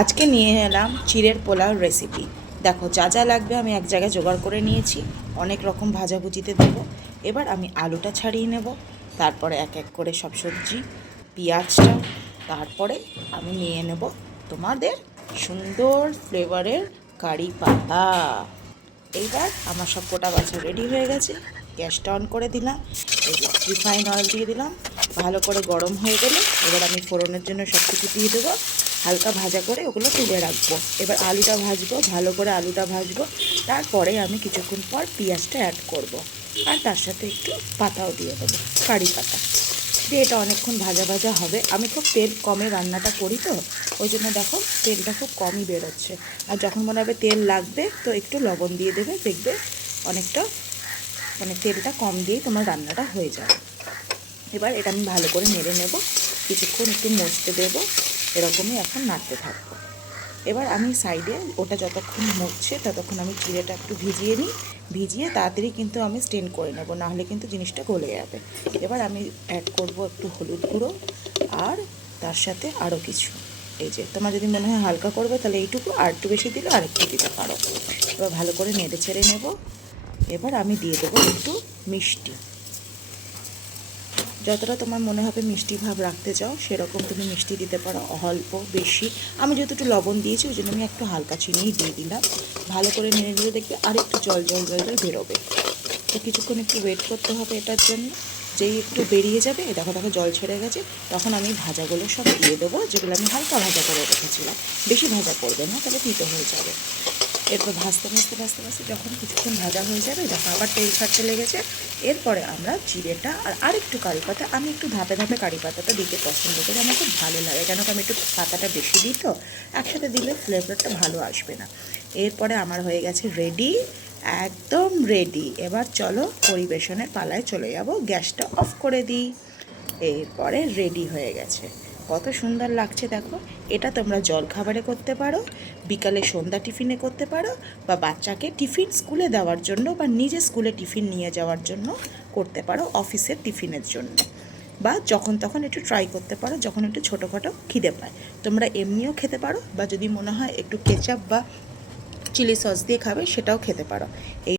আজকে নিয়ে এলাম চিড়ের পোলাও রেসিপি। দেখো যা যা লাগবে আমি এক জায়গায় জোগাড় করে নিয়েছি। অনেক রকম ভাজাভুজিতে দেবো। এবার আমি আলুটা ছাড়িয়ে নেব, তারপরে এক এক করে সব সবজি, পেঁয়াজটা, তারপরে আমি নিয়ে নেব তোমাদের সুন্দর ফ্লেভারের কারি পাতা। এইবার আমার সব কোটা বাছা রেডি হয়ে গেছে। গ্যাসটা অন করে দিলাম, এই যে রিফাইন অয়েল দিয়ে দিলাম। ভালো করে গরম হয়ে গেলে এবার আমি ফোড়নের জন্য সব কিছু দিয়ে দেবো। হালকা ভাজা করে ওগুলো তুলে রাখবো। এবার আলুটা ভাজবো, ভালো করে আলুটা ভাজবো। তারপরে আমি কিছুক্ষণ পর পেঁয়াজটা অ্যাড করব। আর তার সাথে একটু পাতাও দিয়ে দেবো, কারি পাতা দিয়ে এটা অনেকক্ষণ ভাজা ভাজা হবে। আমি খুব তেল কমে রান্নাটা করি, তো ওই জন্য দেখো তেলটা খুব কমই বেরোচ্ছে। আর যখন মনে হবে তেল লাগবে তো একটু লবণ দিয়ে দেবে, দেখবে অনেকটা তেলটা কম দিয়েই তোমার রান্নাটা হয়ে যাবে। এবার এটা আমি ভালো করে নেড়ে নেব, কিছুক্ষণ একটু মজতে দেবো। এরকমই এখন নাড়তে থাকবো। এবার আমি সাইডে ওটা যতক্ষণ মরছে ততক্ষণ আমি চিড়েটা একটু ভিজিয়ে নিই। ভিজিয়ে তাড়াতাড়ি কিন্তু আমি স্টেন করে নেব, নাহলে কিন্তু জিনিসটা গলে যাবে। এবার আমি অ্যাড করব একটু হলুদ গুঁড়ো, আর তার সাথে আরও কিছু। এই যে তোমার যদি মনে হয় হালকা করবে তাহলে এইটুকু, আর একটু বেশি দিলে আরেকটু দিতে পারো। এবার ভালো করে নেড়ে ছেড়ে নেব। এবার আমি দিয়ে দেবো একটু মিষ্টি। যতটা তোমার মনে হবে মিষ্টি ভাব রাখতে চাও সেরকম তুমি মিষ্টি দিতে পারো, অল্প বেশি। আমি যেহেতু একটু লবণ দিয়েছি ওই জন্য আমি একটু হালকা চিনিই দিয়ে দিলাম। ভালো করে নেড়ে নেড়ে দেখবে আর একটু জল জল জল জল বেরোবে। তো কিছুক্ষণ একটু ওয়েট করতে হবে এটার জন্য। যেই একটু বেরিয়ে যাবে, দেখো দেখো জল ছেড়ে গেছে, তখন আমি ভাজাগুলো সব দিয়ে দেবো, যেগুলো আমি হালকা ভাজা করে রেখেছিলাম। বেশি ভাজা করবে না, তাহলে তিতো হয়ে যাবে। এরপর ভাজতে ভাজতে ভাজতে ভাজতে যখন কিছুক্ষণ ভাজা হয়ে যাবে, যখন আবার তেল ছাড়তে লেগেছে, এরপরে আমরা জিরেটা আর একটু কারি পাতা, আমি একটু ধাপে ধাপে কারি পাতাটা দিতে পছন্দ করি, আমার খুব ভালো লাগে। কেন কি আমি একটু পাতাটা বেশি দিই, তো একসাথে দিলে ফ্লেভারটা ভালো আসবে না। এরপরে আমার হয়ে গেছে রেডি, একদম রেডি। এবার চলো পরিবেশনের পালায় চলে যাব। গ্যাসটা অফ করে দিই। এরপরে রেডি হয়ে গেছে। কত সুন্দর লাগছে দেখো। এটা তোমরা জলখাবারে করতে পারো, বিকালে সন্ধ্যা টিফিনে করতে পারো, বা বাচ্চাকে টিফিন স্কুলে দেওয়ার জন্য, বা নিজে স্কুলে টিফিন নিয়ে যাওয়ার জন্য করতে পারো, অফিসের টিফিনের জন্য। বা যখন তখন একটু ট্রাই করতে পারো, যখন একটু ছোটোখাটো খিদে পায়। তোমরা এমনিও খেতে পারো, বা যদি মনে হয় একটু কেচাপ বা চিলি সস দিয়ে খাবে সেটাও খেতে পারো। এই